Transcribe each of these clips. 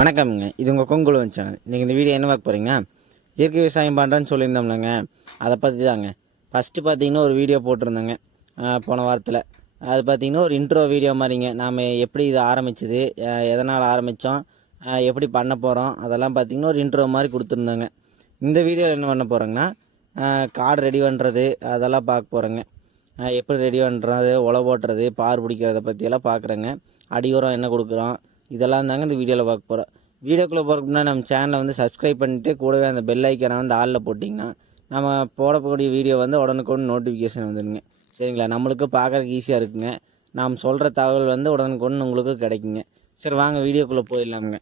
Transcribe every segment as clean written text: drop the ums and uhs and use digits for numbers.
வணக்கம்ங்க. இது உங்கள் கொங்குழுவன் சேனல். இன்றைக்கி இந்த வீடியோ என்ன பார்க்க போகிறீங்கன்னா, இயற்கை விவசாயம் பண்ணுறேன்னு சொல்லியிருந்தோம்லங்க, அதை பற்றி தாங்க. ஃபஸ்ட்டு பார்த்தீங்கன்னா ஒரு வீடியோ போட்டிருந்தேங்க போன வாரத்தில். அது பார்த்தீங்கன்னா ஒரு இன்ட்ரோ வீடியோ மாதிரிங்க. நாம் எப்படி இது ஆரம்பிச்சது, எதனால் ஆரம்பித்தோம், எப்படி பண்ண போகிறோம், அதெல்லாம் பார்த்தீங்கன்னா ஒரு இன்ட்ரோ மாதிரி கொடுத்துருந்தோங்க. இந்த வீடியோ என்ன பண்ண போகிறோங்கன்னா, காடு ரெடி பண்ணுறது அதெல்லாம் பார்க்க போகிறேங்க. எப்படி ரெடி பண்ணுறது, உழவு ஓட்டுறது, பார் பிடிக்கிறத பற்றியெல்லாம் பார்க்குறேங்க. அடி உரம் என்ன கொடுக்குறோம், இதெல்லாம் தாங்க இந்த வீடியோவில் பார்க்க போகிறோம். வீடியோக்குள்ளே போகிறதுக்கு முன்னாடி நம்ம சேனலை வந்து சப்ஸ்கிரைப் பண்ணிட்டு கூடவே அந்த பெல் ஐக்கானை வந்து ஆளில் போட்டிங்கன்னா நம்ம போடக்கூடிய வீடியோ வந்து உடனுக்குடன் நோட்டிஃபிகேஷன் வந்துடுங்க. சரிங்களா? நம்மளுக்கு பார்க்குறதுக்கு ஈஸியாக இருக்குங்க. நாம் சொல்கிற தகவல் வந்து உடனுக்குடன் உங்களுக்கு கிடைக்குங்க. சரி வாங்க வீடியோக்குள்ளே போயிடலாமுங்க.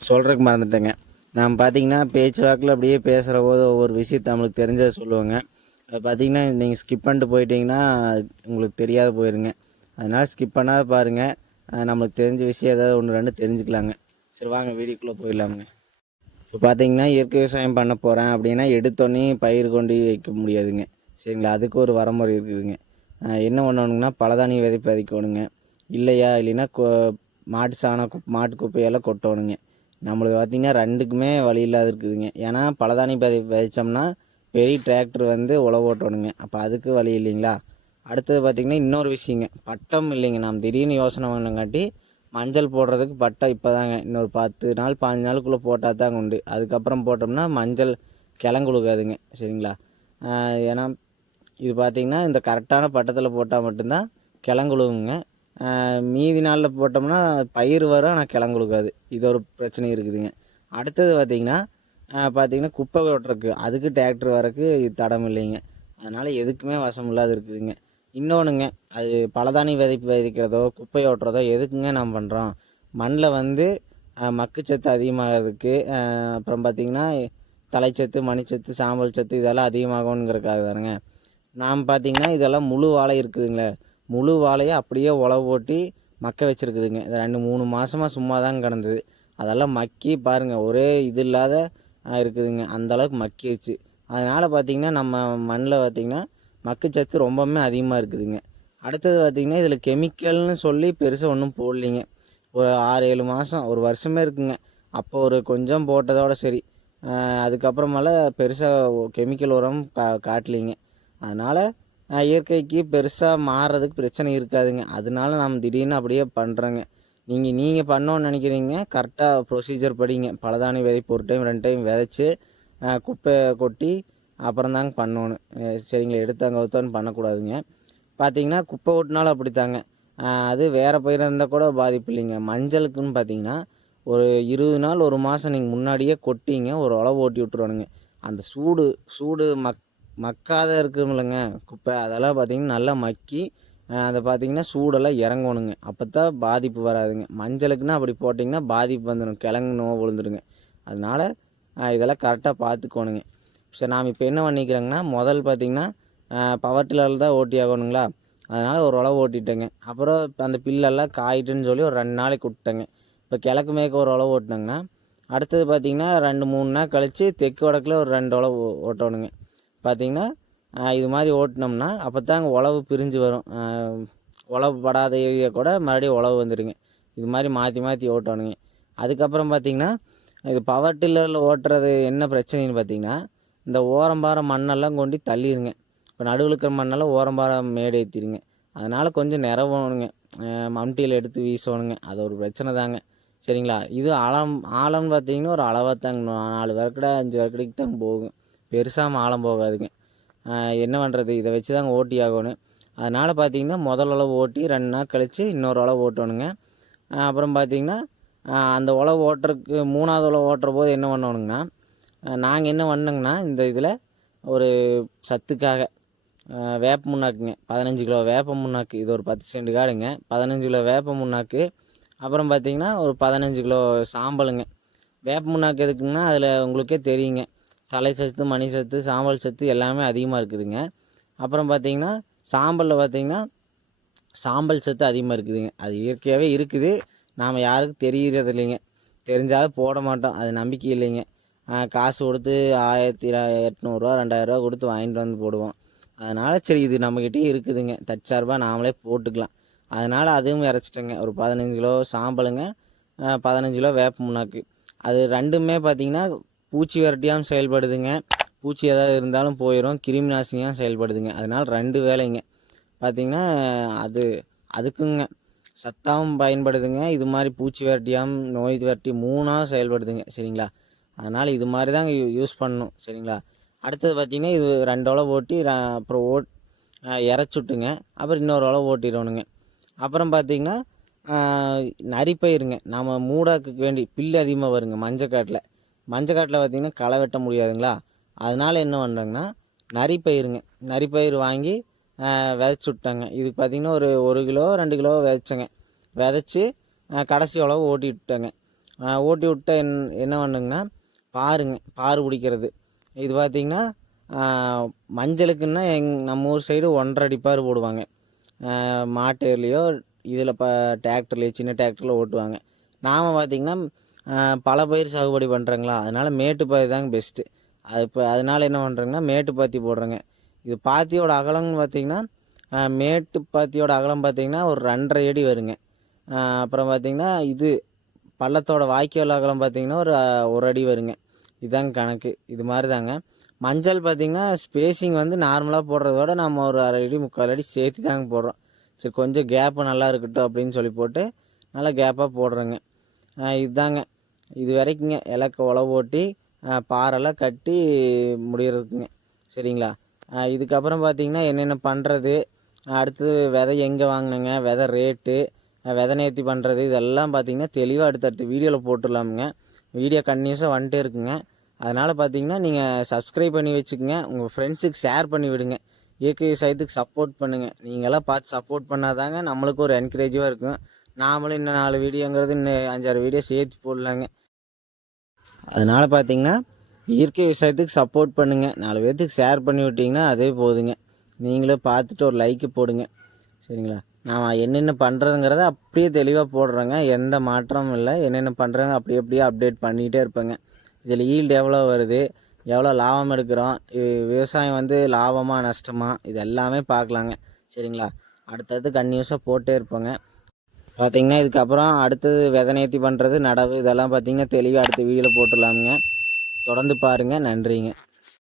சொல்கிறதுக்கு மறந்துட்டேங்க. நாம் பார்த்திங்கன்னா பேச்சு வாக்கில் அப்படியே பேசுகிற போது ஒவ்வொரு விஷயத்தை நம்மளுக்கு தெரிஞ்சதை சொல்லுவோங்க. அது பார்த்திங்கன்னா நீங்கள் ஸ்கிப் பண்ணிட்டு போயிட்டீங்கன்னா உங்களுக்கு தெரியாத போயிருங்க. அதனால் ஸ்கிப் பண்ணாத பாருங்கள். நம்மளுக்கு தெரிஞ்ச விஷயம் ஏதாவது ஒன்று ரெண்டு தெரிஞ்சுக்கலாங்க. சரி வாங்க வீடியோக்குள்ளே போயிடலாமுங்க. இப்போ பார்த்தீங்கன்னா இயற்கை விவசாயம் பண்ண போகிறேன் அப்படின்னா எடுத்தோடனே பயிர் கொண்டு வைக்க முடியாதுங்க. சரிங்களா? அதுக்கு ஒரு வரமுறை இருக்குதுங்க. என்ன பண்ணணுங்கன்னா பலதானி விதைக்கணுங்க. இல்லைன்னா மாட்டு சாணம் மாட்டு குப்பையெல்லாம் கொட்டணுங்க. நம்மளுக்கு பார்த்திங்கன்னா ரெண்டுக்குமே வழி இல்லாத இருக்குதுங்க. ஏன்னா பலதானி விதைச்சோம்னா பெரிய டிராக்டர் வந்து உழவு ஓட்டணுங்க. அப்போ அதுக்கு வழி இல்லைங்களா? அடுத்தது பார்த்திங்கன்னா இன்னொரு விஷயங்க, பட்டம் இல்லைங்க. நாம் திடீர்னு யோசனை பண்ணங்காட்டி மஞ்சள் போடுறதுக்கு பட்டம் இப்போ தாங்க இன்னொரு 10 நாள் 15 நாளுக்குள்ளே போட்டால் தாங்க உண்டு. அதுக்கப்புறம் போட்டோம்னா மஞ்சள் கிழங்குழுகாதுங்க. சரிங்களா? ஏன்னா இது பார்த்திங்கன்னா இந்த கரெக்டான பட்டத்தில் போட்டால் மட்டும்தான் கிழங்குழுகுங்க. மீதி நாளில் போட்டோம்னா பயிர் வரும், ஆனால் கிழங்குழுகாது. இது ஒரு பிரச்சனை இருக்குதுங்க. அடுத்தது பார்த்திங்கன்னா குப்பை ஓட்டுறதுக்கு அதுக்கு டிராக்டர் வரக்கு இது தடம் இல்லைங்க. அதனால் எதுக்குமே வசம் இல்லாத இருக்குதுங்க. இன்னொன்றுங்க, அது பலதானி விதைக்கிறதோ குப்பை ஓட்டுறதோ எதுக்குங்க நாம் பண்ணுறோம்? மண்ணில் வந்து மக்குச்சத்து அதிகமாகிறதுக்கு, அப்புறம் பார்த்திங்கன்னா தலைச்சத்து மணிச்சத்து சாம்பல் சத்து இதெல்லாம் அதிகமாகணுங்கிறதுக்காக தானுங்க. நாம் பார்த்திங்கன்னா இதெல்லாம் முழு வாழை இருக்குதுங்களே, முழு வாழையை அப்படியே உழவு ஓட்டி மக்க வச்சுருக்குதுங்க. இது 2-3 மாதமாக சும்மா தாங்க கிடந்தது. அதெல்லாம் மக்கி பாருங்கள், ஒரே இது இல்லாத இருக்குதுங்க. அந்தளவுக்கு மக்கிடுச்சு. அதனால் பார்த்திங்கன்னா நம்ம மண்ணில் பார்த்திங்கன்னா மக்குச்சத்து ரொம்பவுமே அதிகமாக இருக்குதுங்க. அடுத்தது பார்த்திங்கன்னா இதில் கெமிக்கல்னு சொல்லி பெருசாக ஒன்றும் போடலிங்க. ஒரு 6-7 மாதம் ஒரு வருஷமே இருக்குங்க. அப்போ ஒரு கொஞ்சம் போட்டதோடு சரி. அதுக்கப்புறமெல்லாம் பெருசாக கெமிக்கல் உரம் காட்டலிங்க. அதனால் இயற்கைக்கு பெருசாக மாறுறதுக்கு பிரச்சனை இருக்காதுங்க. அதனால நம்ம திடீர்னு அப்படியே பண்ணுறோங்க. நீங்கள் பண்ணோன்னு நினைக்கிறீங்க, கரெக்டாக ப்ரொசீஜர் படிங்க. பலதானி விதைப்பு 1 டைம் 2 டைம் விதைச்சி குப்பை கொட்டி அப்புறம் தாங்க பண்ணணும். சரிங்களா? எடுத்தாங்க கவுத்தான்னு பண்ணக்கூடாதுங்க. பார்த்திங்கன்னா குப்பை ஓட்டினாலும் அப்படித்தாங்க. அது வேறு பயிராக இருந்தால் கூட பாதிப்பு இல்லைங்க. மஞ்சளுக்குன்னு பார்த்திங்கன்னா ஒரு 20 நாள் 1 மாதம் நீங்கள் முன்னாடியே கொட்டிங்க ஒரு உழவு ஓட்டி விட்ருவானுங்க. அந்த சூடு மக்காத இருக்குமில்லங்க குப்பை, அதெல்லாம் பார்த்திங்கன்னா நல்லா மக்கி அதை பார்த்திங்கன்னா சூடெல்லாம் இறங்கணுங்க. அப்போ தான் பாதிப்பு வராதுங்க. மஞ்சளுக்குன்னா அப்படி போட்டிங்கன்னா பாதிப்பு வந்துடும், கிழங்கு நோய் விழுந்துடுங்க. அதனால் இதெல்லாம் கரெக்டாக பார்த்துக்கோணுங்க. சரி நாம் இப்போ என்ன பண்ணிக்கிறோங்கன்னா முதல் பார்த்திங்கன்னா பவர் டில்லரில் தான் ஓட்டி ஆகணுங்களா? அதனால் ஒரு உழவு ஓட்டிட்டேங்க. அப்புறம் அந்த பில்லெல்லாம் காயிட்டுன்னு சொல்லி ஒரு 2 நாளைக்கு விட்டேங்க. இப்போ கிழக்கு மேற்கு ஒரு உழவு ஓட்டினேங்கன்னா அடுத்தது பார்த்திங்கன்னா 2-3 நாள் கழித்து தெற்கு வடக்கில் ஒரு 2 உழவு ஓட்டணுங்க. பார்த்திங்கன்னா இது மாதிரி ஓட்டினோம்னா அப்போ தாங்க உழவு பிரிஞ்சு வரும். உழவு படாத ஏரியா கூட மறுபடியும் உழவு வந்துடுங்க. இது மாதிரி மாற்றி மாற்றி ஓட்டணுங்க. அதுக்கப்புறம் பார்த்திங்கன்னா இது பவர் டில்லரில் ஓட்டுறது என்ன பிரச்சனைன்னு பார்த்திங்கன்னா இந்த ஓரம்பார மண்ணெல்லாம் கொண்டு தள்ளிடுங்க. இப்போ நடுவில் இருக்கிற மண்ணெல்லாம் ஓரம்பார மேடு ஏற்றிடுங்க. அதனால் கொஞ்சம் நிறவணுங்க, மம்டியில் எடுத்து வீசணுங்க. அது ஒரு பிரச்சனை தாங்க. சரிங்களா? இது ஆழம்னு பார்த்திங்கன்னா ஒரு அளவாக தாங்க 4 வரக்கடை 5 வரக்கடைக்கு தாங்க போகும். பெருசாக ஆழம் போகாதுங்க. என்ன பண்ணுறது, இதை வச்சு தாங்க ஓட்டி ஆகணும். அதனால் பார்த்திங்கன்னா முதல் உழவு ஓட்டி 2 நாள் கழித்து இன்னொரு உழவு ஓட்டணுங்க. அப்புறம் பார்த்திங்கன்னா அந்த உழவு ஓட்டுறதுக்கு 3வது உழவு ஓட்டுற போது என்ன பண்ணணுங்கன்னா நாங்கள் என்ன பண்ணோங்கன்னா இந்த இதில் ஒரு சத்துக்காக வேப்ப முன்னாக்குங்க, 15 கிலோ வேப்ப முன்னாக்கு. இது ஒரு 10 சென்ட் காடுங்க, 15 கிலோ வேப்ப முன்னாக்கு. அப்புறம் பார்த்திங்கன்னா ஒரு 15 கிலோ சாம்பலுங்க. வேப்ப முன்னாக்கு எதுக்குங்கன்னா அதில் உங்களுக்கே தெரியுங்க, தலை சத்து மணி சத்து சாம்பல் சத்து எல்லாமே அதிகமாக இருக்குதுங்க. அப்புறம் பார்த்திங்கன்னா சாம்பலில் பார்த்திங்கன்னா சாம்பல் சத்து அதிகமாக இருக்குதுங்க. அது இயற்கையாகவே இருக்குது, நாம் யாருக்கும் தெரிகிறது இல்லைங்க. தெரிஞ்சாலும் போட மாட்டோம், அது நம்பிக்கை இல்லைங்க. காசு கொடுத்து 1800 2000 கொடுத்து வாங்கிட்டு வந்து போடுவோம். அதனால் சரி இது நம்மக்கிட்டே இருக்குதுங்க, தற்சார்பாக நாமளே போட்டுக்கலாம். அதனால் அதுவும் இறச்சிட்டேங்க. ஒரு 15 கிலோ சாம்பலுங்க, 15 கிலோ வேப்ப முன்னாக்கு. அது ரெண்டுமே பார்த்திங்கன்னா பூச்சி விரட்டியாகவும் செயல்படுதுங்க, பூச்சி ஏதாவது இருந்தாலும் போயிடும், கிருமி நாசினியாக செயல்படுதுங்க. அதனால் 2 வேலைங்க பார்த்திங்கன்னா அதுக்குங்க சத்தாகவும் பயன்படுதுங்க, இது மாதிரி பூச்சி விரட்டியாகவும் நோய் விரட்டி 3ஆக செயல்படுதுங்க. சரிங்களா, அதனால் இது மாதிரி தாங்க யூஸ் பண்ணணும். சரிங்களா, அடுத்தது பார்த்திங்கன்னா இது 2 உழவு ஓட்டி அப்புறம் இறச்சுட்டுங்க, அப்புறம் இன்னொரு உழவு ஓட்டிடணுங்க. அப்புறம் பார்த்திங்கன்னா நரிப்பயிருங்க, நாம் மூடாக்கு வேண்டி புல்லு அதிகமாக வருங்க மஞ்சக்காட்டில் பார்த்திங்கன்னா களை வெட்ட முடியாதுங்களா, அதனால் என்ன பண்ணுறேங்கன்னா நரிப்பயிர் வாங்கி விதைச்சி விட்டாங்க. இதுக்கு பார்த்திங்கன்னா ஒரு 1 கிலோ 2 கிலோ விதைச்சேங்க. விதைச்சி கடைசி உழவு ஓட்டி விட்டேங்க. ஓட்டி விட்ட என்ன பண்ணுங்கன்னா பாரு பிடிக்கிறது. இது பார்த்திங்கன்னா மஞ்சளுக்குன்னா நம்ம ஊர் சைடு 1.5 அடி பாரு போடுவாங்க, மாட்டேர்லேயோ இதில் டிராக்டர்லேயோ சின்ன டிராக்டரில் ஓட்டுவாங்க. நாம் பார்த்திங்கன்னா பல பயிர் சாகுபடி பண்ணுறங்களா, அதனால் மேட்டு பயிர் தாங்க பெஸ்ட்டு. அதனால் என்ன பண்ணுறேங்கன்னா மேட்டு பாத்தி போடுறேங்க. இது பாத்தியோட அகலம்னு பார்த்திங்கன்னா மேட்டு பாத்தியோட அகலம் பார்த்திங்கன்னா ஒரு 2.5 அடி வருங்க. அப்புறம் பார்த்திங்கன்னா இது பள்ளத்தோட வாய்க்கால் அகலம் பார்த்திங்கன்னா ஒரு 1 அடி வருங்க. இதுதாங்க கணக்கு. இது மாதிரி தாங்க மஞ்சள் பார்த்திங்கன்னா ஸ்பேஸிங் வந்து நார்மலாக போடுறதோட நம்ம ஒரு 1/2 அடி 3/4 அடி சேர்த்து தாங்க போடுறோம். சரி கொஞ்சம் கேப்பு நல்லா இருக்கட்டும் அப்படின்னு சொல்லி போட்டு நல்லா கேப்பாக போடுறேங்க. இதுதாங்க இது வரைக்குங்க இலக்க உழவு ஓட்டி பாரெல்லாம் கட்டி முடிகிறதுக்குங்க. சரிங்களா, இதுக்கப்புறம் பார்த்திங்கன்னா என்னென்ன பண்ணுறது, அடுத்தது விதை எங்கே வாங்கினேங்க, விதை ரேட்டு, விதை நேர்த்தி பண்ணுறது, இதெல்லாம் பார்த்திங்கன்னா தெளிவாக அடுத்தடுத்த வீடியோவில் போட்டுடலாமுங்க. வீடியோ கன்டினியூஸாக வந்துட்டே இருக்குங்க. அதனால் பார்த்திங்கன்னா நீங்கள் சப்ஸ்கிரைப் பண்ணி வச்சுக்கோங்க, உங்கள் ஃப்ரெண்ட்ஸுக்கு ஷேர் பண்ணி விடுங்க, இயற்கை விவசாயத்துக்கு சப்போர்ட் பண்ணுங்கள். நீங்களாம் பார்த்து சப்போர்ட் பண்ணாதாங்க நம்மளுக்கு ஒரு என்கரேஜாக இருக்கும். நாமளும் இன்னும் 4 வீடியோங்கிறது இன்னும் 5-6 வீடியோ சேர்த்து போடலாங்க. அதனால் பார்த்திங்கன்னா இயற்கை விவசாயத்துக்கு சப்போர்ட் பண்ணுங்கள், 4 பேர்த்துக்கு ஷேர் பண்ணி விட்டிங்கன்னா அதே போதுங்க. நீங்களே பார்த்துட்டு ஒரு லைக்கு போடுங்க. சரிங்களா, நான் என்னென்ன பண்ணுறதுங்கிறத அப்படியே தெளிவாக போடுறேங்க, எந்த மாற்றமும் இல்லை. என்னென்ன பண்ணுறேங்க அப்படியே அப்டேட் பண்ணிகிட்டே இருப்பேங்க. இதில் ஈல்டு எவ்வளோ வருது, எவ்வளோ லாபம் எடுக்கிறோம், விவசாயம் வந்து லாபமாக நஷ்டமா, இது எல்லாமே பார்க்கலாங்க. சரிங்களா, அடுத்தடுத்து கன்டினியூஸாக போட்டே இருப்போங்க. பார்த்திங்கன்னா இதுக்கப்புறம் அடுத்தது விதை நேர்த்தி பண்ணுறது, நடவு, இதெல்லாம் பார்த்திங்கன்னா தெளிவாக அடுத்த வீடியோவில் போட்டுடலாமுங்க. தொடர்ந்து பாருங்கள். நன்றிங்க.